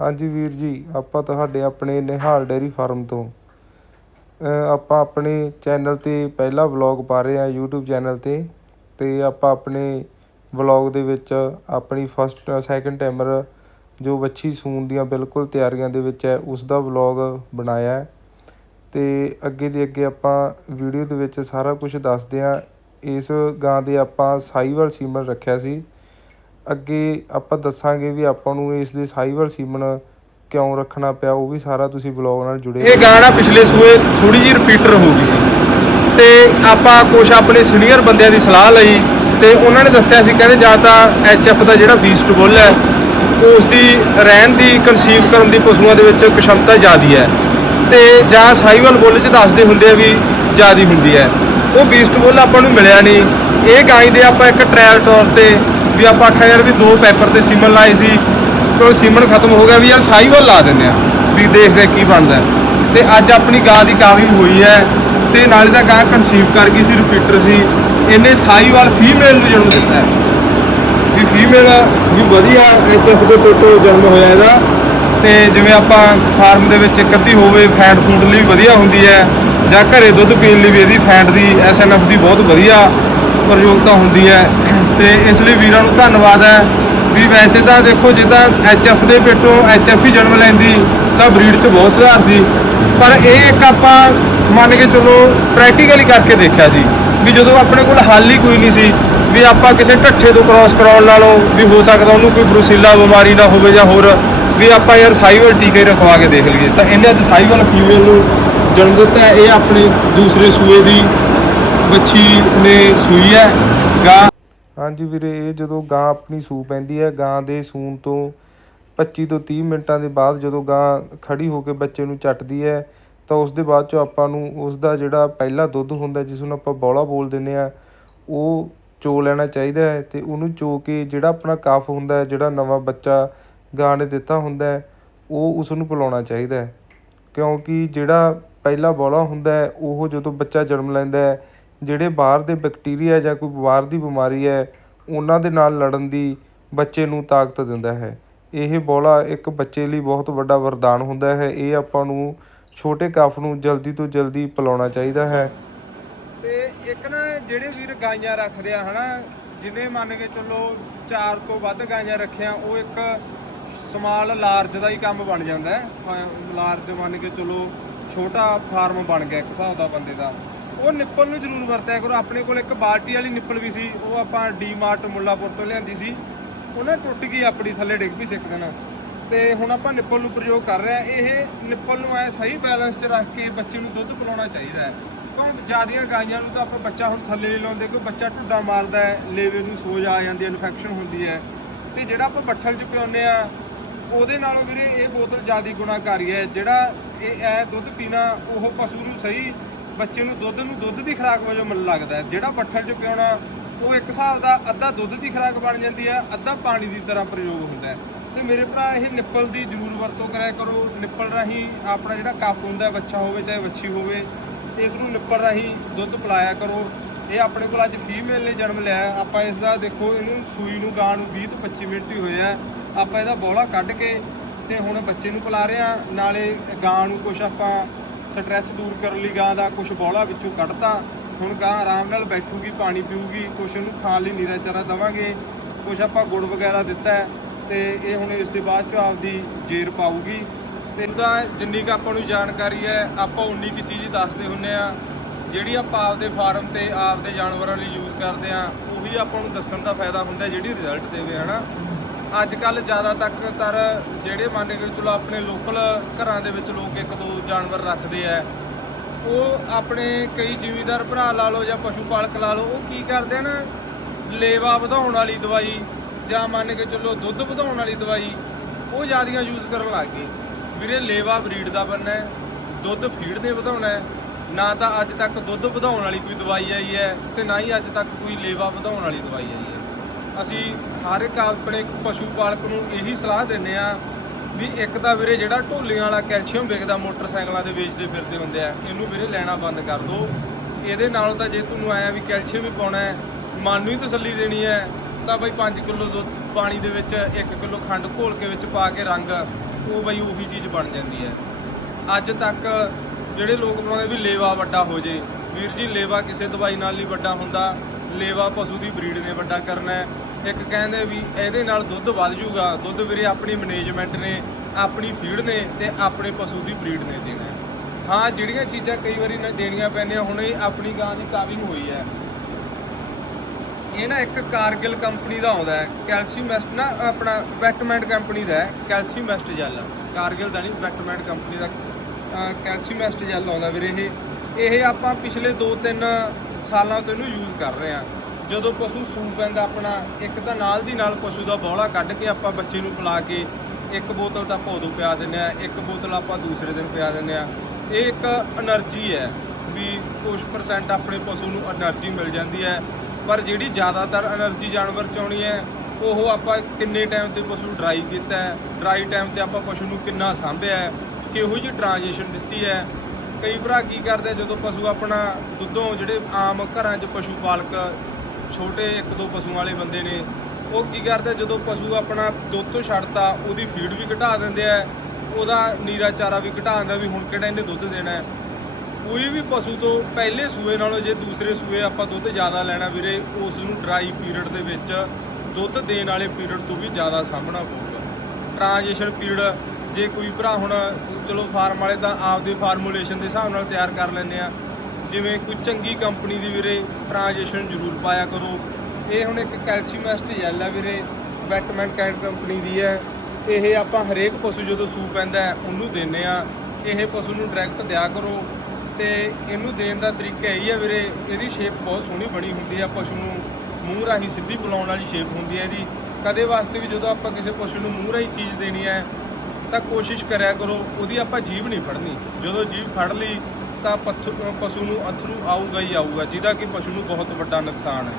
ਹਾਂਜੀ ਵੀਰ ਜੀ, ਆਪਾਂ ਤੁਹਾਡੇ ਆਪਣੇ ਨਿਹਾਲ ਡੇਅਰੀ ਫਾਰਮ ਤੋਂ ਆਪਾਂ ਆਪਣੇ ਚੈਨਲ ਤੇ ਪਹਿਲਾ ਵਲੌਗ ਪਾ ਰਹੇ ਹਾਂ ਯੂਟਿਊਬ ਚੈਨਲ ਤੇ ਅਤੇ ਆਪਾਂ ਆਪਣੇ ਵਲੌਗ ਦੇ ਵਿੱਚ ਆਪਣੀ ਫਸਟ ਸੈਕਿੰਡ ਟਾਈਮਰ ਜੋ ਵੱਛੀ ਸੂਣ ਦੀਆਂ ਬਿਲਕੁਲ ਤਿਆਰੀਆਂ ਦੇ ਵਿੱਚ ਹੈ ਉਸ ਦਾ ਵਲੌਗ ਬਣਾਇਆ ਹੈ। ਤੇ ਅੱਗੇ ਦੀ ਅੱਗੇ ਆਪਾਂ ਵੀਡੀਓ ਦੇ ਵਿੱਚ ਸਾਰਾ ਕੁਝ ਦੱਸਦੇ ਹਾਂ। ਇਸ ਗਾਂ ਦੇ ਆਪਾਂ ਸਾਈਵਾਲ ਸੀਮਨ ਰੱਖਿਆ ਸੀ। ਅੱਗੇ ਆਪਾਂ ਦੱਸਾਂਗੇ ਵੀ ਆਪਾਂ ਨੂੰ ਇਸ ਦੇ ਸਾਈਵਾਲ ਸੀਮਨ ਕਿਉਂ ਰੱਖਣਾ ਪਿਆ ਉਹ ਵੀ ਸਾਰਾ ਤੁਸੀਂ ਬਲੌਗ ਨਾਲ ਜੁੜੇ ਇਹ ਗਾਣਾ ਪਿਛਲੇ ਸੂਏ ਥੋੜੀ ਜਿਹੀ ਰਿਪੀਟਰ ਹੋ ਗਈ ਸੀ। ਤੇ ਆਪਾਂ ਕੁਝ ਆਪਣੇ ਸੀਨੀਅਰ ਬੰਦਿਆਂ ਦੀ ਸਲਾਹ ਲਈ ਤੇ ਉਹਨਾਂ ਨੇ ਦੱਸਿਆ ਸੀ ਕਹਿੰਦੇ ਜਾਂ ਤਾਂ ਐਚਐਫ ਦਾ ਜਿਹੜਾ ਬੀਸਟ ਬੁੱਲ ਹੈ ਉਸ ਦੀ ਰਹਿਣ ਦੀ ਕਨਸੀਵ ਕਰਨ ਦੀ ਪਸ਼ੂਆਂ ਦੇ ਵਿੱਚ ਕਸ਼ਮਤਾ ਜ਼ਿਆਦੀ ਹੈ। ਤੇ ਜਾਂ ਸਾਈਵਲ ਬੁੱਲ ਚ ਦੱਸਦੇ ਹੁੰਦੇ ਆ ਵੀ ਜ਼ਿਆਦੀ ਹੁੰਦੀ ਹੈ। ਉਹ ਬੀਸਟ ਬੁੱਲ ਆਪਾਂ ਨੂੰ ਮਿਲਿਆ ਨਹੀਂ। ਇਹ ਗਾਂ ਦੇ ਆਪਾਂ ਇੱਕ ਟ੍ਰਾਇਲ ਤੌਰ ਤੇ ਵੀ ਆਪਾਂ ਆਖਿਆ ਯਾਰ ਵੀ ਦੋ ਪੈਪਰ ਤੇ ਸੀਮਨ ਲਾਏ ਸੀ, ਤੋਂ ਸੀਮਨ ਖਤਮ ਹੋ ਗਿਆ ਵੀ ਯਾਰ ਸਾਈਵਲ ਲਾ ਦਿੰਦੇ ਆ ਵੀ ਦੇਖਦੇ ਕੀ ਬਣਦਾ ਹੈ। ਤੇ ਅੱਜ ਆਪਣੀ ਗਾਂ ਦੀ ਕਾਫੀ ਹੋਈ ਹੈ ਤੇ ਨਾਲੇ ਦਾ ਗਾਂ ਕਨਸੀਵ ਕਰ ਗਈ ਸੀ ਰਿਪੀਟਰ ਸੀ। ਇਹਨੇ ਸਾਈਵਾਲ ਫੀਮੇਲ ਨੂੰ ਜਨਮ ਦਿੱਤਾ ਹੈ। ਵੀ ਫੀਮੇਲ ਵੀ ਵਧੀਆ ਐਚਐਫ ਦੇ ਟੋਟੋ ਜਨਮ ਹੋਇਆ ਇਹਦਾ। ਤੇ ਜਿਵੇਂ ਆਪਾਂ ਫਾਰਮ ਦੇ ਵਿੱਚ ਇੱਕ ਅੱਧੀ ਹੋਵੇ ਫੈਟ ਫੂਡ ਲਈ ਵਧੀਆ ਹੁੰਦੀ ਹੈ, ਜਾਂ ਘਰੇ ਦੁੱਧ ਪੀਣ ਲਈ ਵੀ ਇਹਦੀ ਫੈਟ ਦੀ ਐਸਐਨਐਫ ਦੀ ਬਹੁਤ ਵਧੀਆ ਪ੍ਰਯੋਗਤਾ ਹੁੰਦੀ ਹੈ। ਤੇ ਇਸ ਲਈ ਵੀਰਾਂ ਨੂੰ ਧੰਨਵਾਦ ਹੈ ਵੀ ਵੈਸੇ ਤਾਂ ਦੇਖੋ ਜਿੱਦਾਂ ਐਚਐਫ ਦੇ ਪੇਟੋਂ ਐਚਐਫ ਹੀ ਜਨਮ ਲੈਂਦੀ ਤਾਂ ਬਰੀਡ 'ਚ ਬਹੁਤ ਸੁਧਾਰ ਸੀ। ਪਰ ਇਹ ਇੱਕ ਆਪਾਂ ਮੰਨ ਕੇ ਚਲੋ ਪ੍ਰੈਕਟੀਕਲੀ ਕਰਕੇ ਦੇਖਿਆ ਸੀ ਵੀ ਜਦੋਂ ਆਪਣੇ ਕੋਲ ਹੱਲ ਹੀ ਕੋਈ ਨਹੀਂ ਸੀ ਵੀ ਆਪਾਂ ਕਿਸੇ ਢੱਠੇ ਤੋਂ ਕ੍ਰਾਸ ਕਰਾਉਣ ਨਾਲੋਂ ਵੀ ਹੋ ਸਕਦਾ ਉਹਨੂੰ ਕੋਈ ਬਰੂਸੀਲਾ ਬਿਮਾਰੀ ਨਾ ਹੋਵੇ ਜਾਂ ਹੋਰ ਵੀ ਆਪਾਂ ਯਾਰ ਸਾਈਵਲ ਟੀਕੇ ਰਖਵਾ ਕੇ ਦੇਖ ਲਈਏ ਤਾਂ ਇਹਨੇ ਅੱਜ ਸਾਈਵਲ ਫੀਮੇਲ ਨੂੰ ਜਨਮ ਦਿੱਤਾ ਇਹ ਆਪਣੇ ਦੂਸਰੇ ਸੂਏ ਦੀ ਬੱਚੀ ਨੇ ਸੂਈ ਹੈ, ਗਾਂ ਹਾਂਜੀ ਵੀਰੇ, ਇਹ ਜਦੋਂ ਗਾਂ ਆਪਣੀ ਸੂ ਪੈਂਦੀ ਹੈ, ਗਾਂ ਦੇ ਸੂਣ ਤੋਂ 25 ਤੋਂ ਤੀਹ ਮਿੰਟਾਂ ਦੇ ਬਾਅਦ ਜਦੋਂ ਗਾਂ ਖੜ੍ਹੀ ਹੋ ਕੇ ਬੱਚੇ ਨੂੰ ਚੱਟਦੀ ਹੈ, ਤਾਂ ਉਸ ਦੇ ਬਾਅਦ ਚੋਂ ਆਪਾਂ ਨੂੰ ਉਸ ਦਾ ਜਿਹੜਾ ਪਹਿਲਾ ਦੁੱਧ ਹੁੰਦਾ, ਜਿਸ ਨੂੰ ਆਪਾਂ ਬੌਲਾ ਬੋਲ ਦਿੰਦੇ ਹਾਂ, ਉਹ ਚੋ ਲੈਣਾ ਚਾਹੀਦਾ ਹੈ ਅਤੇ ਉਹਨੂੰ ਚੋ ਕੇ ਜਿਹੜਾ ਆਪਣਾ ਕਫ ਹੁੰਦਾ ਜਿਹੜਾ ਨਵਾਂ ਬੱਚਾ ਗਾਂ ਨੇ ਦਿੱਤਾ ਹੁੰਦਾ ਉਹ ਉਸ ਨੂੰ ਪਿਲਾਉਣਾ ਚਾਹੀਦਾ ਕਿਉਂਕਿ ਜਿਹੜਾ ਪਹਿਲਾ ਬੌਲਾ ਹੁੰਦਾ ਉਹ ਜਦੋਂ ਬੱਚਾ ਜਨਮ ਲੈਂਦਾ ਜਿਹੜੇ ਬਾਹਰ ਦੇ ਬੈਕਟੀਰੀਆ ਜਾਂ ਕੋਈ ਬਾਹਰ ਦੀ ਬਿਮਾਰੀ ਹੈ ਉਹਨਾਂ ਦੇ ਨਾਲ ਲੜਨ ਦੀ ਬੱਚੇ ਨੂੰ ਤਾਕਤ ਦਿੰਦਾ ਹੈ। ਇਹ ਬੌਲਾ ਇੱਕ ਬੱਚੇ ਲਈ ਬਹੁਤ ਵੱਡਾ ਵਰਦਾਨ ਹੁੰਦਾ ਹੈ। ਇਹ ਆਪਾਂ ਨੂੰ ਛੋਟੇ ਕਫ ਨੂੰ ਜਲਦੀ ਤੋਂ ਜਲਦੀ ਪਿਲਾਉਣਾ ਚਾਹੀਦਾ ਹੈ। ਤੇ ਇੱਕ ਨਾ ਜਿਹੜੇ ਵੀਰ ਗਾਈਆਂ ਰੱਖਦੇ ਆ, ਹਨਾ ਜਿਹਨੇ ਮੰਨ ਕੇ ਚੱਲੋ ਚਾਰ ਤੋਂ ਵੱਧ ਗਾਈਆਂ ਰੱਖਿਆ, ਉਹ ਇੱਕ ਸਮਾਲ ਲਾਰਜ ਦਾ ਹੀ ਕੰਮ ਬਣ ਜਾਂਦਾ ਹੈ। ਲਾਰਜ ਮੰਨ ਕੇ ਚੱਲੋ ਛੋਟਾ ਫਾਰਮ ਬਣ ਗਿਆ ਇੱਕ ਹਿਸਾਬ ਦਾ ਬੰਦੇ ਦਾ। ਉਹ ਨਿੱਪਲ ਨੂੰ ਜ਼ਰੂਰ ਵਰਤਿਆ ਕਰੋ। ਆਪਣੇ ਕੋਲ ਇੱਕ ਬਾਲਟੀ ਵਾਲੀ ਨਿੱਪਲ ਵੀ ਸੀ। ਉਹ ਆਪਾਂ ਡੀਮਾਰਟ ਮੁੱਲਾਪੁਰ ਤੋਂ ਲਿਆਂਦੀ ਸੀ। ਉਹਨਾਂ ਟੁੱਟ ਗਈ ਆਪਣੀ, ਥੱਲੇ ਡਿੱਗ ਵੀ ਸਿੱਕ ਦੇਣਾ। ਤੇ ਹੁਣ ਆਪਾਂ ਨਿੱਪਲ ਨੂੰ ਪ੍ਰਯੋਗ ਕਰ ਰਹੇ ਆ ਇਹ ਨਿੱਪਲ ਨੂੰ ਐ ਸਹੀ ਬੈਲੈਂਸ 'ਚ ਰੱਖ ਕੇ ਬੱਚੇ ਨੂੰ ਦੁੱਧ ਪਿਲਾਉਣਾ ਚਾਹੀਦਾ ਹੈ। ਕਿਉਂ ਜਿਆਦੀਆਂ ਗਾਈਆਂ ਨੂੰ ਤਾਂ ਆਪਾਂ ਬੱਚਾ ਹੁਣ ਥੱਲੇ ਨਹੀਂ ਲਾਉਂਦੇ ਕੋਈ ਬੱਚਾ ਢੁੱਡਾ ਮਾਰਦਾ ਹੈ, ਲੇਵੇ ਨੂੰ ਸੋਜ ਆ ਜਾਂਦੀ ਹੈ ਇਨਫੈਕਸ਼ਨ ਹੁੰਦੀ ਹੈ। ਤੇ ਜਿਹੜਾ ਆਪਾਂ ਬੱਠਲ 'ਚ ਪਿਆਉਂਦੇ ਆ ਉਹਦੇ ਨਾਲੋਂ ਵੀਰੇ ਇਹ ਬੋਤਲ ਜ਼ਿਆਦਾ ਗੁਣਾਕਾਰੀ ਹੈ। ਜਿਹੜਾ ਇਹ ਐ ਦੁੱਧ ਪੀਣਾ, ਉਹ ਪਸ਼ੂ ਨੂੰ ਸਹੀ ਬੱਚੇ ਨੂੰ ਦੁੱਧ ਨੂੰ ਦੁੱਧ ਦੀ ਖੁਰਾਕ ਵਜੋਂ ਮਨ ਲੱਗਦਾ ਹੈ। ਜਿਹੜਾ ਬੱਠਲ 'ਚ ਪਿਆਉਣਾ ਉਹ ਇੱਕ ਹਿਸਾਬ ਦਾ ਅੱਧਾ ਦੁੱਧ ਦੀ ਖੁਰਾਕ ਬਣ ਜਾਂਦੀ ਹੈ ਅੱਧਾ ਪਾਣੀ ਦੀ ਤਰ੍ਹਾਂ ਪ੍ਰਯੋਗ ਹੁੰਦਾ ਹੈ। ਤੇ ਮੇਰੇ ਭਰਾ ਇਹ ਨਿੱਪਲ ਦੀ ਜ਼ਰੂਰ ਵਰਤੋਂ ਕਰਿਆ ਕਰੋ। ਨਿੱਪਲ ਰਾਹੀਂ ਆਪਣਾ ਜਿਹੜਾ ਕੱਪ ਹੁੰਦਾ ਹੈ, ਬੱਚਾ ਹੋਵੇ ਚਾਹੇ ਵੱਛੀ ਹੋਵੇ ਇਸ ਨੂੰ ਨਿੱਪਲ ਰਾਹੀਂ ਦੁੱਧ ਪਿਲਾਇਆ ਕਰੋ। ਇਹ ਆਪਣੇ ਕੋਲ ਅੱਜ ਫੀਮੇਲ ਨੇ ਜਨਮ ਲਿਆ ਹੈ। ਆਪਾਂ ਇਸ ਦਾ ਦੇਖੋ ਇਹਨੂੰ ਸੂਈ ਨੂੰ ਗਾਂ ਨੂੰ 20 ਤੋਂ 25 ਮਿੰਟ ਹੀ ਹੋਏ ਆ ਆਪਾਂ ਇਹਦਾ ਬੋਲਾ ਕੱਢ ਕੇ ਤੇ ਹੁਣ ਬੱਚੇ ਨੂੰ ਪਿਲਾ ਰਹੇ ਆ ਨਾਲੇ ਗਾਂ ਨੂੰ ਕੁਛ ਆਪਾਂ ਸਟ੍ਰੈਸ ਦੂਰ ਕਰਨ ਲਈ ਗਾਂ ਦਾ ਕੁਝ ਬੋਲਾ ਵਿੱਚੋਂ ਕੱਢਤਾ। ਹੁਣ ਗਾਂ ਆਰਾਮ ਨਾਲ ਬੈਠੂਗੀ, ਪਾਣੀ ਪੀਊਗੀ ਕੁਝ ਉਹਨੂੰ ਖਾਣ ਲਈ ਨੀਰਾ ਚਾਰਾ ਦਵਾਂਗੇ ਕੁਝ ਆਪਾਂ ਗੁੜ ਵਗੈਰਾ ਦਿੱਤਾ ਹੈ ਤੇ ਇਹ ਹੁਣ ਇਸ ਦੇ ਬਾਅਦ ਚ ਆਪਦੀ ਜੇਰ ਪਾਊਗੀ। ਤੇ ਇਹਦਾ ਜਿੰਨੀ ਕੁ ਆਪਾਂ ਨੂੰ ਜਾਣਕਾਰੀ ਹੈ, ਆਪਾਂ ਉਨੀ ਕੁ ਚੀਜ਼ ਦੱਸਦੇ ਹੁੰਨੇ ਆ। ਜਿਹੜੀ ਆਪਾਂ ਆਪਦੇ ਫਾਰਮ ਤੇ ਆਪਦੇ ਜਾਨਵਰਾਂ ਲਈ ਯੂਜ਼ ਕਰਦੇ ਆ, ਉਹੀ ਆਪਾਂ ਨੂੰ ਦੱਸਣ ਦਾ ਫਾਇਦਾ ਹੁੰਦਾ ਜਿਹੜੀ ਰਿਜ਼ਲਟ ਦੇਵੇ, ਹਨਾ? ਅੱਜ ਕੱਲ ਜ਼ਿਆਦਾ ਤੱਕ ਤਰ ਜਿਹੜੇ ਮੰਨ ਕੇ ਚਲੋ ਆਪਣੇ ਲੋਕਲ ਘਰਾਂ ਦੇ ਵਿੱਚ ਲੋਕ ਇੱਕ ਦੋ ਜਾਨਵਰ ਰੱਖਦੇ ਆ, ਉਹ ਆਪਣੇ ਕਈ ਜ਼ਿਮੀਦਾਰ ਭਰਾ ਲਾ ਲਓ ਜਾਂ ਪਸ਼ੂ ਪਾਲਕ ਲਾ ਲਓ, ਉਹ ਕੀ ਕਰਦੇ ਆ ਨਾ ਲੇਵਾ ਵਧਾਉਣ ਵਾਲੀ ਦਵਾਈ ਜਾਂ ਮੰਨ ਕੇ ਚਲੋ ਦੁੱਧ ਵਧਾਉਣ ਵਾਲੀ ਦਵਾਈ, ਉਹ ਜ਼ਿਆਦੀਆਂ ਯੂਜ਼ ਕਰਨ ਲੱਗ ਗਏ। ਵੀਰੇ, ਲੇਵਾ ਬਰੀਡ ਦਾ ਬਣਨਾ ਹੈ, ਦੁੱਧ ਫੀਡ ਦੇ ਵਧਾਉਣਾ ਹੈ, ਨਾ ਤਾਂ ਅੱਜ ਤੱਕ ਦੁੱਧ ਵਧਾਉਣ ਵਾਲੀ ਕੋਈ ਦਵਾਈ ਆਈ ਹੈ ਤੇ ਨਾ ਹੀ ਅੱਜ ਤੱਕ ਕੋਈ ਲੇਵਾ ਵਧਾਉਣ ਵਾਲੀ ਦਵਾਈ ਆਈ ਹੈ। ਅਸੀਂ ਹਰ ਇੱਕ ਆਪਣੇ ਪਸ਼ੂ ਪਾਲਕ ਨੂੰ ਇਹੀ ਸਲਾਹ ਦਿੰਨੇ ਆ ਵੀ ਇੱਕ ਤਾਂ ਵੀਰੇ ਜਿਹੜਾ ਢੋਲੀਆਂ ਵਾਲਾ ਕੈਲਸ਼ੀਅਮ ਵਿਕਦਾ ਮੋਟਰਸਾਈਕਲਾਂ ਤੇ ਵੇਚਦੇ ਫਿਰਦੇ ਹੁੰਦੇ ਆ, ਇਹਨੂੰ ਵੀਰੇ ਲੈਣਾ ਬੰਦ ਕਰ ਦਿਓ ਇਹਦੇ ਨਾਲ ਤਾਂ ਜੇ ਤੁਹਾਨੂੰ ਆਇਆ ਵੀ ਕੈਲਸ਼ੀਅਮ ਵੀ ਪਾਉਣਾ ਹੈ, ਮਨ ਨੂੰ ਹੀ ਤਸੱਲੀ ਦੇਣੀ ਹੈ, ਤਾਂ ਬਈ 5 ਕਿਲੋ ਦੁੱਧ ਪਾਣੀ ਦੇ ਵਿੱਚ 1 ਕਿਲੋ ਖੰਡ ਘੋਲ ਕੇ ਵਿੱਚ ਪਾ ਕੇ ਰੰਗ, ਉਹ ਬਈ ਉਹੀ ਚੀਜ਼ ਬਣ ਜਾਂਦੀ ਹੈ। ਅੱਜ ਤੱਕ ਜਿਹੜੇ ਲੋਕ ਬਣਾਉਂਦੇ ਵੀ ਲੇਵਾ ਵੱਡਾ ਹੋ ਜੇ, ਵੀਰ ਜੀ ਲੇਵਾ ਕਿਸੇ ਦਵਾਈ ਨਾਲ ਨਹੀਂ ਵੱਡਾ ਹੁੰਦਾ, ਲੇਵਾ ਪਸ਼ੂ ਦੀ ਬਰੀਡ ਨੇ ਵੱਡਾ ਕਰਨਾ ਹੈ। ਇੱਕ ਕਹਿੰਦੇ ਵੀ ਇਹਦੇ ਨਾਲ ਦੁੱਧ ਵੱਧ ਜੂਗਾ। ਦੁੱਧ ਵੀਰੇ ਆਪਣੀ ਮੈਨੇਜਮੈਂਟ ਨੇ, ਆਪਣੀ ਫੀਡ ਨੇ ਤੇ ਆਪਣੇ ਪਸ਼ੂ ਦੀ ਬਰੀਡ ਨੇ ਦੇਣਾ ਹਾਂ। ਜਿਹੜੀਆਂ ਚੀਜ਼ਾਂ ਕਈ ਵਾਰੀ ਨਾ ਦੇਣੀਆਂ ਪੈਂਦੀਆਂ, ਹੁਣ ਇਹ ਆਪਣੀ ਗਾਂ ਦੀ ਕਾਵਿੰਗ ਹੋਈ ਹੈ। ਇਹ ਨਾ ਇੱਕ ਕਾਰਗਿਲ ਕੰਪਨੀ ਦਾ ਆਉਂਦਾ ਹੈ ਕੈਲਸੀਮੈਸਟ ਨਾ ਆਪਣਾ ਵੈਟਮੈਂਟ ਕੰਪਨੀ ਦਾ ਹੈ ਕੈਲਸੀਮੈਸਟ ਜੈਲ। ਕਾਰਗਿਲ ਦਾ ਨਹੀਂ ਵੈਟਮੈਂਟ ਕੰਪਨੀ ਦਾ, ਅਹ ਕੈਲਸੀਮੈਸਟ ਜੈਲ ਆਉਂਦਾ ਵੀਰੇ ਇਹ। ਇਹ ਆਪਾਂ ਪਿਛਲੇ 2-3 ਸਾਲਾਂ ਤੋਂ ਇਹਨੂੰ ਯੂਜ਼ ਕਰ ਰਹੇ ਹਾਂ। ਜਦੋਂ ਪਸ਼ੂ ਸੂ ਪੈਂਦਾ ਆਪਣਾ, ਇੱਕ ਤਾਂ ਨਾਲ ਦੀ ਨਾਲ ਪਸ਼ੂ ਦਾ ਬੌਲਾ ਕੱਢ ਕੇ ਆਪਾਂ ਬੱਚੇ ਨੂੰ ਪਿਲਾ ਕੇ ਇੱਕ ਬੋਤਲ ਤਾਂ ਆਪਾਂ ਉਦੋਂ ਪਿਆ ਦਿੰਦੇ ਆ ਇੱਕ ਬੋਤਲ ਆਪਾਂ ਦੂਸਰੇ ਦਿਨ ਪਿਆ ਦਿੰਦੇ ਆ ਇਹ ਇੱਕ એનર્ਜੀ ਹੈ ਵੀ ਕੁਝ ਪਰਸੈਂਟ ਆਪਣੇ ਪਸ਼ੂ ਨੂੰ એનર્ਜੀ ਮਿਲ ਜਾਂਦੀ ਹੈ। ਪਰ ਜਿਹੜੀ ਜ਼ਿਆਦਾਤਰ એનર્ਜੀ ਜਾਨਵਰ ਚ ਆਉਣੀ ਹੈ, ਉਹ ਆਪਾਂ ਕਿੰਨੇ ਟਾਈਮ ਤੇ ਪਸ਼ੂ ਡਰਾਈ ਕੀਤਾ ਹੈ ਡਰਾਈ ਟਾਈਮ ਤੇ ਆਪਾਂ ਪਸ਼ੂ ਨੂੰ ਕਿੰਨਾ ਸਾਂਭਿਆ ਹੈ, ਕਿਹੋ ਜਿਹੀ ਟ੍ਰਾਂਜੀਸ਼ਨ ਦਿੱਤੀ ਹੈ। ਕਈ ਭਰਾ ਕੀ ਕਰਦੇ ਜਦੋਂ ਪਸ਼ੂ ਆਪਣਾ ਦੁੱਧੋਂ ਜਿਹੜੇ ਆਮ ਘਰਾਂ 'ਚ ਪਸ਼ੂ ਪਾਲਕ ਛੋਟੇ ਇੱਕ ਦੋ ਪਸ਼ੂ ਵਾਲੇ ਬੰਦੇ ਨੇ, ਉਹ ਕੀ ਕਰਦੇ, ਜਦੋਂ ਪਸ਼ੂ ਆਪਣਾ ਦੁੱਧ ਤੋਂ ਛੱਡਤਾ, ਉਹਦੀ ਫੀਡ ਵੀ ਘਟਾ ਦਿੰਦੇ ਆ, ਉਹਦਾ ਨੀਰਾ ਚਾਰਾ ਵੀ ਘਟਾ ਦਿੰਦਾ ਵੀ ਹੁਣ ਕਿਹੜਾ ਇਹਨੇ ਦੁੱਧ ਦੇਣਾ ਹੈ। ਕੋਈ ਵੀ ਪਸ਼ੂ ਤੋਂ ਪਹਿਲੇ ਸੂਏ ਨਾਲੋਂ ਜੇ ਦੂਸਰੇ ਸੂਏ ਆਪਾਂ ਦੁੱਧ ਜ਼ਿਆਦਾ ਲੈਣਾ ਵੀਰੇ, ਉਸ ਨੂੰ ਡਰਾਈ ਪੀਰੀਅਡ ਦੇ ਵਿੱਚ ਦੁੱਧ ਦੇਣ ਵਾਲੇ ਪੀਰੀਅਡ ਤੋਂ ਵੀ ਜ਼ਿਆਦਾ ਸਾਹਮਣਾ ਪਊਗਾ। ਟ੍ਰਾਂਜੀਸ਼ਨ ਪੀਰੀਅਡ ਜੇ ਕੋਈ ਭਰਾ ਹੁਣ, ਚਲੋ ਫਾਰਮ ਵਾਲੇ ਤਾਂ ਆਪਦੇ ਫਾਰਮੂਲੇਸ਼ਨ ਦੇ ਹਿਸਾਬ ਨਾਲ ਤਿਆਰ ਕਰ ਲੈਂਦੇ ਆ। ਜਿਵੇਂ ਕੋਈ ਚੰਗੀ ਕੰਪਨੀ ਦੀ ਵੀਰੇ ਟ੍ਰਾਂਜੀਸ਼ਨ ਜ਼ਰੂਰ ਪਾਇਆ ਕਰੋ। ਇਹ ਹੁਣ ਇੱਕ ਕੈਲਸੀਅਮ ਐਸਟ ਜੈਲ ਹੈ ਵੀਰੇ ਵੈਟਮੈਂਟ ਕੈਂਡ ਕੰਪਨੀ ਦੀ ਹੈ। ਇਹ ਆਪਾਂ ਹਰੇਕ ਪਸ਼ੂ ਜਦੋਂ ਸੂ ਪੈਂਦਾ ਉਹਨੂੰ ਦਿੰਨੇ ਆ। ਇਹ ਪਸ਼ੂ ਨੂੰ ਡਾਇਰੈਕਟ ਦਿਆ ਕਰੋ। ਤੇ ਇਹਨੂੰ ਦੇਣ ਦਾ ਤਰੀਕਾ ਇਹੀ ਹੈ ਵੀਰੇ, ਇਹਦੀ ਸ਼ੇਪ ਬਹੁਤ ਸੋਹਣੀ ਬਣੀ ਹੁੰਦੀ ਹੈ ਪਸ਼ੂ ਨੂੰ। ਮੂੰਹ ਰਾਹੀਂ ਸਿੱਧੀ ਬੁਲਾਉਣ ਵਾਲੀ ਸ਼ੇਪ ਹੁੰਦੀ ਹੈ ਇਹਦੀ। ਕਦੇ ਵਾਸਤੇ ਵੀ ਜਦੋਂ ਆਪਾਂ ਕਿਸੇ ਪਸ਼ੂ ਨੂੰ ਮੂੰਹ ਰਾਹੀਂ ਚੀਜ਼ ਦੇਣੀ ਹੈ, ਤਾਂ ਕੋਸ਼ਿਸ਼ ਕਰਿਆ ਕਰੋ, ਉਹਦੀ ਆਪਾਂ ਜੀਭ ਨਹੀਂ ਫੜਨੀ। ਜਦੋਂ ਜੀਭ ਫੜ ਲਈ ਤਾਂ ਪੱਥ- ਪਸ਼ੂ ਨੂੰ ਅਥਰੂ ਆਊਗਾ ਹੀ ਆਊਗਾ, ਜਿਹਦਾ ਕਿ ਪਸ਼ੂ ਨੂੰ ਬਹੁਤ ਵੱਡਾ ਨੁਕਸਾਨ ਹੈ।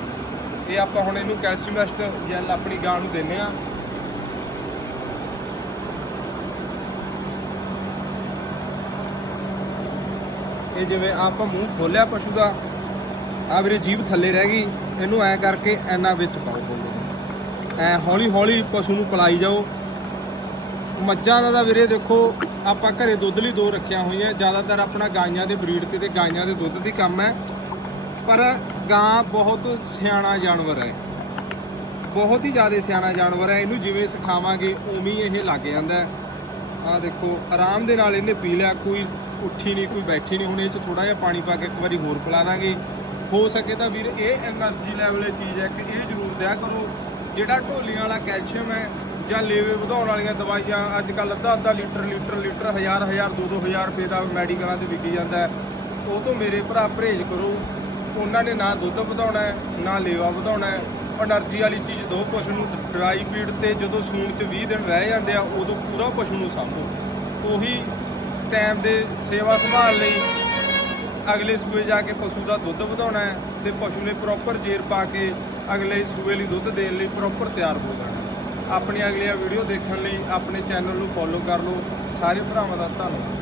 ਇਹ ਆਪਾਂ ਹੁਣ ਇਹਨੂੰ ਕੈਲਸੀਮੈਸਟ ਜੈਲ ਆਪਣੀ ਗਾਂ ਨੂੰ ਦਿੰਨੇ ਆ ਇਹ ਜਿਵੇਂ ਆਪਾਂ ਮੂੰਹ ਖੋਲਿਆ ਪਸ਼ੂ ਦਾ ਆ ਵੀਰੇ ਜੀਭ ਥੱਲੇ ਰਹਿ ਗਈ, ਇਹਨੂੰ ਐ ਕਰਕੇ ਐਨਾ ਵਿੱਚ ਪਾਓ ਬੋਲੇ ਐ ਹੌਲੀ ਹੌਲੀ ਪਸ਼ੂ ਨੂੰ ਪਲਾਈ ਜਾਓ। ਮੱਝਾਂ ਦਾ ਵੀਰੇ ਦੇਖੋ, ਆਪਾਂ ਘਰੇ ਦੁੱਧ ਲਈ ਦੋ ਰੱਖਿਆ ਹੋਈਆਂ, ਜ਼ਿਆਦਾਤਰ ਆਪਣਾ ਗਾਈਆਂ ਦੇ ਬਰੀਡ ਤੇ ਤੇ ਗਾਈਆਂ ਦੇ ਦੁੱਧ ਦੀ ਕੰਮ ਹੈ। ਪਰ ਗਾਂ ਬਹੁਤ ਸਿਆਣਾ ਜਾਨਵਰ ਹੈ। ਬਹੁਤ ਹੀ ਜ਼ਿਆਦਾ ਸਿਆਣਾ ਜਾਨਵਰ ਹੈ, ਇਹਨੂੰ ਜਿਵੇਂ ਸਿਖਾਵਾਂਗੇ, ਉਵੇਂ ਹੀ ਇਹ ਲੱਗ ਜਾਂਦਾ ਆ ਦੇਖੋ, ਆਰਾਮ ਦੇ ਨਾਲ ਇਹਨੇ ਪੀ ਲਿਆ, ਕੋਈ ਉੱਠੀ ਨਹੀਂ, ਕੋਈ ਬੈਠੀ ਨਹੀਂ, ਹੁਣ ਇਹ ਚ ਥੋੜਾ ਜਿਹਾ ਪਾਣੀ ਪਾ ਕੇ ਇੱਕ ਵਾਰੀ ਹੋਰ ਪਿਲਾ ਦਾਂਗੇ। ਹੋ ਸਕੇ ਤਾਂ ਵੀਰ, ਇਹ ਐਨਰਜੀ ਲੈਵਲ ਚੀਜ਼ ਹੈ ਕਿ ਇਹ ਜ਼ਰੂਰ ਦਿਆ ਕਰੋ। ਜਿਹੜਾ ਢੋਲੀਆਂ ਵਾਲਾ ਕੈਲਸ਼ੀਅਮ ਹੈ ਜਾਂ ਲੇਵੇ ਵਧਾਉਣ ਵਾਲੀਆਂ ਦਵਾਈਆਂ ਅੱਜ ਕੱਲ ਅੱਧਾ ਅੱਧਾ ਲੀਟਰ ਲੀਟਰ ਲੀਟਰ, ਹਜ਼ਾਰ ਹਜ਼ਾਰ 2-2000 ਰੁਪਏ ਦਾ ਮੈਡੀਕਲਾਂ ਤੇ ਵਿਕੀ ਜਾਂਦਾ ਉਹ ਤੋਂ ਮੇਰੇ ਭਰਾ ਪਰਹੇਜ ਕਰੋ। ਉਹਨਾਂ ਨੇ ਨਾ ਦੁੱਧ ਵਧਾਉਣਾ ਹੈ, ਨਾ ਲੇਵਾ ਵਧਾਉਣਾ ਹੈ। એનર્ਜੀ ਵਾਲੀ ਚੀਜ਼ ਦੋ ਪਸ਼ੂ ਨੂੰ ਡਰਾਈ ਫੀਡ ਤੇ ਜਦੋਂ ਸੂਣ ਚ 20 ਦਿਨ ਰਹਿ ਜਾਂਦੇ ਆ, ਉਦੋਂ ਪੂਰਾ ਪਸ਼ੂ ਨੂੰ ਸੰਭੋ। ਉਹੀ ਟਾਈਮ ਦੇ ਸੇਵਾ ਸੰਭਾਲ ਲਈ ਅਗਲੇ ਸੂਏ ਜਾ ਕੇ ਪਸ਼ੂ ਦਾ ਦੁੱਧ ਵਧਾਉਣਾ ਹੈ ਤੇ ਪਸ਼ੂ ਨੇ ਪ੍ਰੋਪਰ ਜੇਰ ਪਾ ਕੇ ਅਗਲੇ ਸੂਏ ਲਈ ਦੁੱਧ ਦੇਣ ਲਈ ਪ੍ਰੋਪਰ ਤਿਆਰ ਹੋ ਜਾਣਾ। ਆਪਣੀ ਅਗਲੀਆਂ ਵੀਡੀਓ ਦੇਖਣ ਲਈ ਆਪਣੇ ਚੈਨਲ ਨੂੰ ਫੋਲੋ ਕਰ ਲਓ। ਸਾਰੇ ਭਰਾਵਾਂ ਦਾ ਧੰਨਵਾਦ।